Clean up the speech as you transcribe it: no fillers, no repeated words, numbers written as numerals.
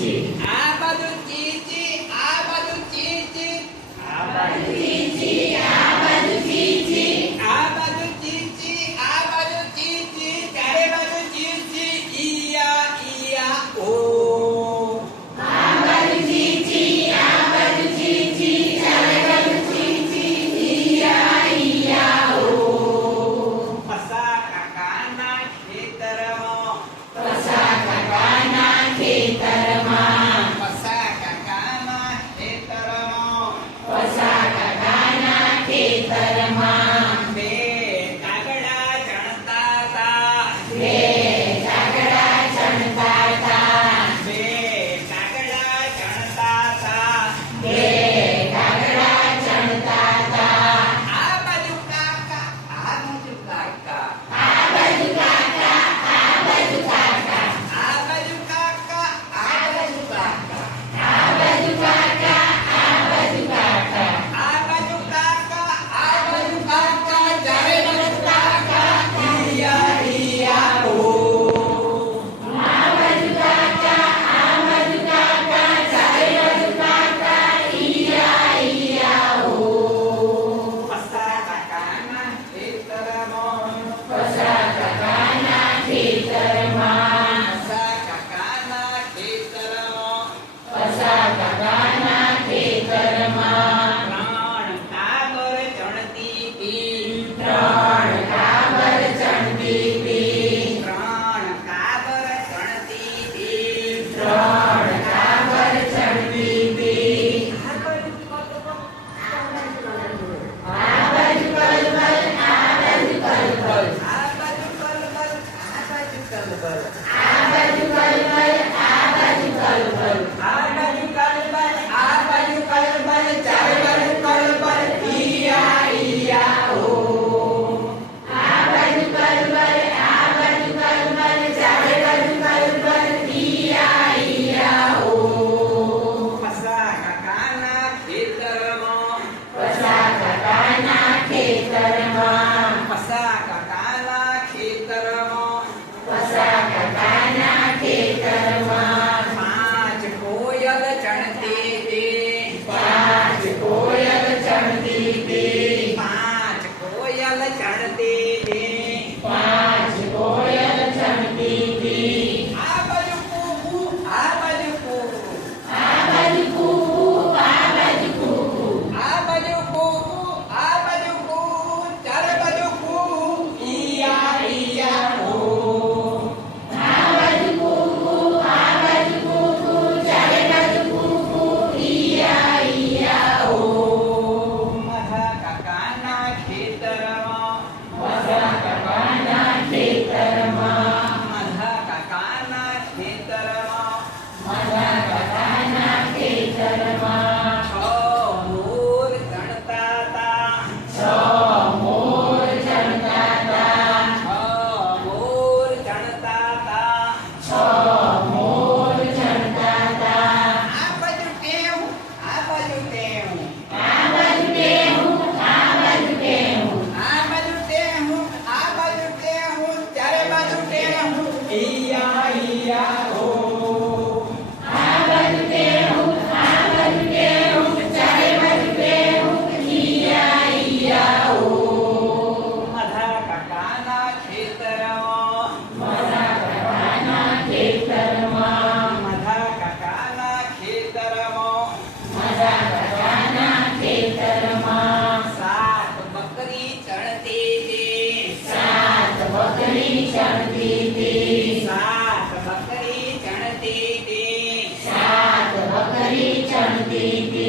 આ બાજુ ચીચી, આ બાજુ ચીચી, આ બાજુ ચીચી, આ બાજુ ચીચી, આ બાજુ ચીચી, આ બાજુ ચીચી, ચારે બાજુ ચીચી, ઈયા ઈયા ઓ. આ બાજુ ચીચી, આ બાજુ ચીચી, ચારે બાજુ ચીચી, ઈયા ઈયા ઓ. પસા કાકાના ખેતરમાં, પસા કાકાના ખેતરમાં, પસા કાકાના ખેતરમાં, પસા કાકાના ખેતરમાં, બે કાગડા ચણતા તા, બે કાગડા ચણતા તા, બે કાગડા ચણતા તા. બે કાગડા ચણતા તા. આ બાજુ કાકા, આ બાજુ કાકા, આ બાજુ કાકા, આ બાજુ કાકા, આ બાજુ કાકા, આ બાજુ કાકા, આ બાજુ કાકા, આ બાજુ કાકા, આ બાજુ કાકા, આ બાજુ કાકા, ચારે બાજુ કાકા, ઈયા ઈયા ઓ. આ બાજુ કાકા, આ બાજુ કાકા, ચારે બાજુ કાકા, ઈયા ઈયા ઓ. પસા કાકાના ખેતરમાં, પસા કાકાના ખેતરમાં, પસા કાકાના ખેતરમાં, પસા કાકાના ખેતરમાં, ત્રણ કાબર ચણતી તી, ત્રણ કાબર ચણતી તી, ત્રણ કાબર ચણતી તી. ત્રણ કાબર ચણતી તી. આ બાજુ કલબલ, આ બાજુ કલબલ, આ બાજુ કલબલ, આ બાજુ કલબલ, આ બાજુ કલબલ, આ બાજુ કલબલ, આ બાજુ કલબલ, આ બાજુ કલબલ, ચારે બાજુ કલબલ, ઈયા ઈયા ઓ. આ બાજુ કલબલ, આ બાજુ કલબલ, ચારે બાજુ કલબલ, ઈયા ઈયા ઓ. પસા કાકાના ખેતરમાં, પસા કાકાના ખેતરમાં, પસા કાકાના ખેતરમાં, પસા કાકાના ખેતરમાં, પાંચ કોયલ ચણતી તી, પાંચ કોયલ ચણતી તી, પાંચ કોયલ ચણતી તી. પાંચ કોયલ ચણતી તી. આ બાજુ કૂકુ, આ બાજુ કૂકુ, આ બાજુ કૂકુ, આ બાજુ કૂકુ, આ બાજુ કૂકુ, આ બાજુ કૂકુ, ચારે બાજુ કૂકુ, ઈયા ઈયા ઓ. આ બાજુ કૂકુ, આ બાજુ કૂકુ, ચારે બાજુ કૂકુ, ઈયા ઈયા ઓ. મારા કાકાના ખેતરમાં, પસા કાકાના ખેતરમાં, મારા કાકાના ખેતરમાં, મારા કાકાના ખેતરમાં, છ મોર ચણતા તા, છ મોર ચણતા તા, છ મોર ચણતા તા. છ મોર ચણતા તા. આ બાજુ ટેવ, આ બાજુ ટેવ, આ બાજુ ટેહું, આ બાજુ ટેહું, આ બાજુ ટેવ, આ બાજુ ટેવ, ચારે બાજુ ટેવ, ઈયા ઈયા ઓ. આ બાજુ ટેહું, આ બાજુ ટેહું, ચારે બાજુ ટેહું, ઈયા ઈયા ઓ. મારા કાકાના ખેતરમાં, મારા કાકાના ખેતરમાં, મારા કાકાના ખેતરમાં, મારા કાકાના ખેતરમાં, સાત બકરી ચણતી તી, સાત બકરી ચણતી તી, સાત બકરી ચણતી તી. સાત બકરી ચણતી તી.